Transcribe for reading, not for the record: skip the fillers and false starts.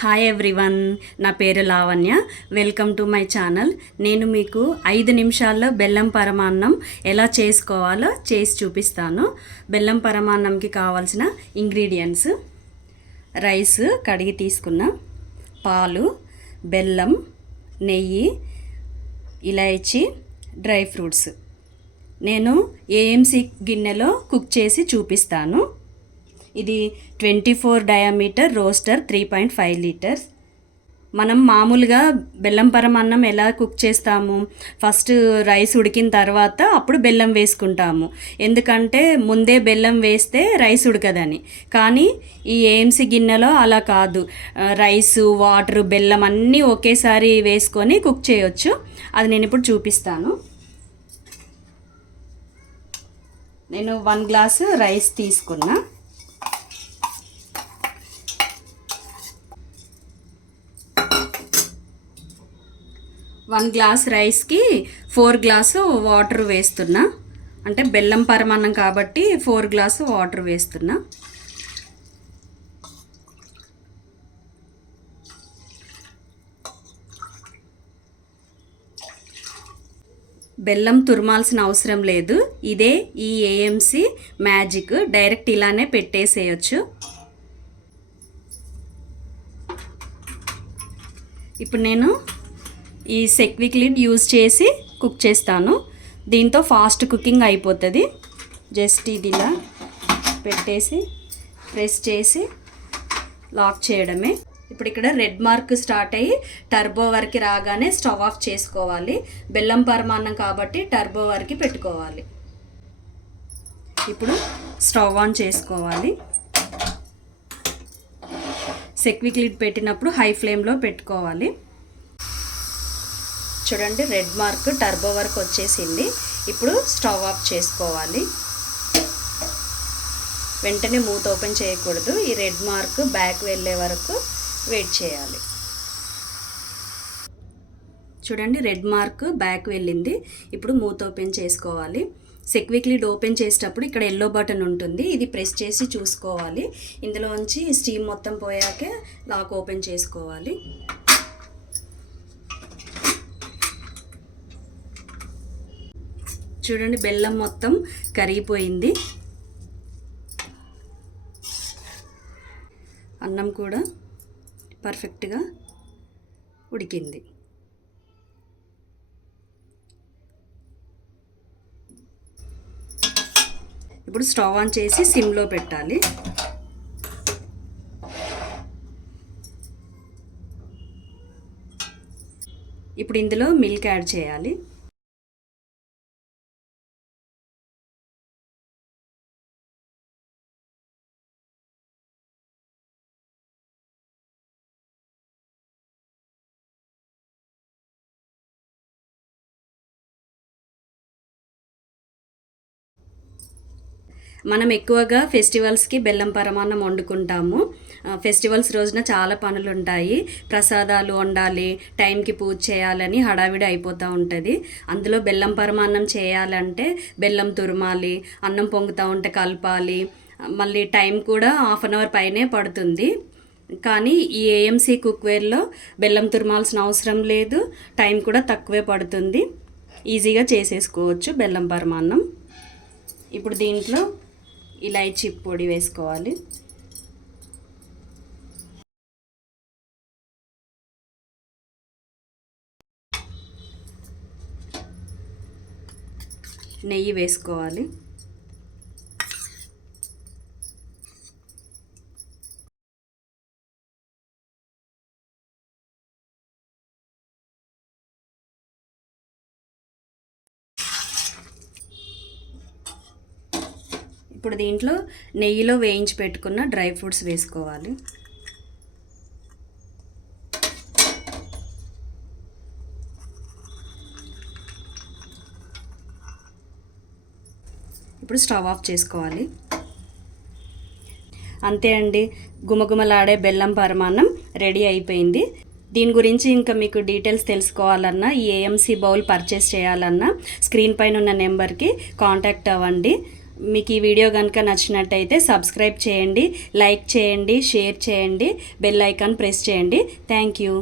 Hi everyone, నా పేరు Lavanya. Welcome to my channel. నేను మీకు 5 నిమిషాల్లో బెల్లం పరమాన్నం ఎలా చేసుకోవాలో చేసి చూపిస్తాను. బెల్లం పరమాన్నంకి కావాల్సిన ఇంగ్రీడియంట్స్: రైస్ కడిగి తీసుకున్న, పాలు, బెల్లం, నెయ్యి, ఇలాయచీ, డ్రై ఫ్రూట్స్. నేను ఏఎంసీ గిన్నెలో కుక్ చేసి చూపిస్తాను. ఇది 24 డయామీటర్ రోస్టర్, 3.5 లీటర్స్. మనం మామూలుగా బెల్లం పరమాన్నం ఎలా కుక్ చేస్తాము? ఫస్ట్ రైస్ ఉడికిన తర్వాత అప్పుడు బెల్లం వేసుకుంటాము, ఎందుకంటే ముందే బెల్లం వేస్తే రైస్ ఉడకదని. కానీ ఈ ఏఎంసీ గిన్నెలో అలా కాదు. రైసు, వాటరు, బెల్లం అన్నీ ఒకేసారి వేసుకొని కుక్ చేయొచ్చు. అది నేను ఇప్పుడు చూపిస్తాను. నేను 1 గ్లాసు రైస్ తీసుకున్నా. 1 గ్లాస్ రైస్కి 4 గ్లాసు వాటర్ వేస్తున్నా. అంటే బెల్లం పరమాన్నం కాబట్టి 4 గ్లాసు వాటర్ వేస్తున్నా. బెల్లం తురమాల్సిన అవసరం లేదు. ఇదే ఈ ఏఎంసీ మ్యాజిక్. డైరెక్ట్ ఇలానే పెట్టేసేయచ్చు. ఇప్పుడు నేను ఈ సెక్విక్ లిడ్ యూజ్ చేసి కుక్ చేస్తాను. దీంతో ఫాస్ట్ కుకింగ్ అయిపోతుంది. జస్ట్ ఇది ఇలా పెట్టేసి ప్రెస్ చేసి లాక్ చేయడమే. ఇప్పుడు ఇక్కడ రెడ్ మార్క్ స్టార్ట్ అయ్యి టర్బో వరకు రాగానే స్టవ్ ఆఫ్ చేసుకోవాలి. బెల్లం పరమాన్నం కాబట్టి టర్బో వరకు పెట్టుకోవాలి. ఇప్పుడు స్టవ్ ఆన్ చేసుకోవాలి. సెక్విక్ లిడ్ పెట్టినప్పుడు హై ఫ్లేమ్లో పెట్టుకోవాలి. చూడండి, రెడ్ మార్క్ టర్బో వరకు వచ్చేసింది. ఇప్పుడు స్టవ్ ఆఫ్ చేసుకోవాలి. వెంటనే మూత ఓపెన్ చేయకూడదు. ఈ రెడ్ మార్క్ బ్యాక్ వెళ్ళే వరకు వెయిట్ చేయాలి. చూడండి, రెడ్ మార్క్ బ్యాక్ వెళ్ళింది. ఇప్పుడు మూత ఓపెన్ చేసుకోవాలి. సెక్విక్ లిడ్ ఓపెన్ చేసేటప్పుడు ఇక్కడ ఎల్లో బటన్ ఉంటుంది. ఇది ప్రెస్ చేసి చూసుకోవాలి. ఇందులోంచి స్టీమ్ మొత్తం పోయాకే లాక్ ఓపెన్ చేసుకోవాలి. చూడండి, బెల్లం మొత్తం కరిగిపోయింది. అన్నం కూడా పర్ఫెక్ట్గా ఉడికింది. ఇప్పుడు స్టవ్ ఆన్ చేసి సిమ్లో పెట్టాలి. ఇప్పుడు ఇందులో మిల్క్ యాడ్ చేయాలి. మనం ఎక్కువగా ఫెస్టివల్స్కి బెల్లం పరమాన్నం వండుకుంటాము. ఫెస్టివల్స్ రోజున చాలా పనులు ఉంటాయి. ప్రసాదాలు వండాలి, టైంకి పూజ చేయాలని హడావిడి అయిపోతూ ఉంటుంది. అందులో బెల్లం పరమాన్నం చేయాలంటే బెల్లం తురమాలి, అన్నం పొంగుతూ ఉంటే కలపాలి, మళ్ళీ టైం కూడా 1/2 అవర్ పైనే పడుతుంది. కానీ ఈ ఏఎంసీ కుక్వేర్లో బెల్లం తురమాల్సిన అవసరం లేదు, టైం కూడా తక్కువే పడుతుంది. ఈజీగా చేసేసుకోవచ్చు బెల్లం పరమాన్నం. ఇప్పుడు దీంట్లో ఇలాయచీ పొడి వేసుకోవాలి. నెయ్యి వేసుకోవాలి. ఇప్పుడు దీంట్లో నెయ్యిలో వేయించి పెట్టుకున్న డ్రై ఫ్రూట్స్ వేసుకోవాలి. ఇప్పుడు స్టవ్ ఆఫ్ చేసుకోవాలి. అంతే అండి, గుమగుమలాడే బెల్లం పరమాన్నం రెడీ అయిపోయింది. దీని గురించి ఇంకా మీకు డీటెయిల్స్ తెలుసుకోవాలన్నా, ఈ ఏఎంసీ బౌల్ పర్చేస్ చేయాలన్నా స్క్రీన్ పైన ఉన్న నెంబర్కి కాంటాక్ట్ అవ్వండి. మీకు ఈ వీడియో కనుక నచ్చినట్టయితే సబ్స్క్రైబ్ చేయండి, లైక్ చేయండి, షేర్ చేయండి, బెల్ ఐకాన్ ప్రెస్ చేయండి. Thank you.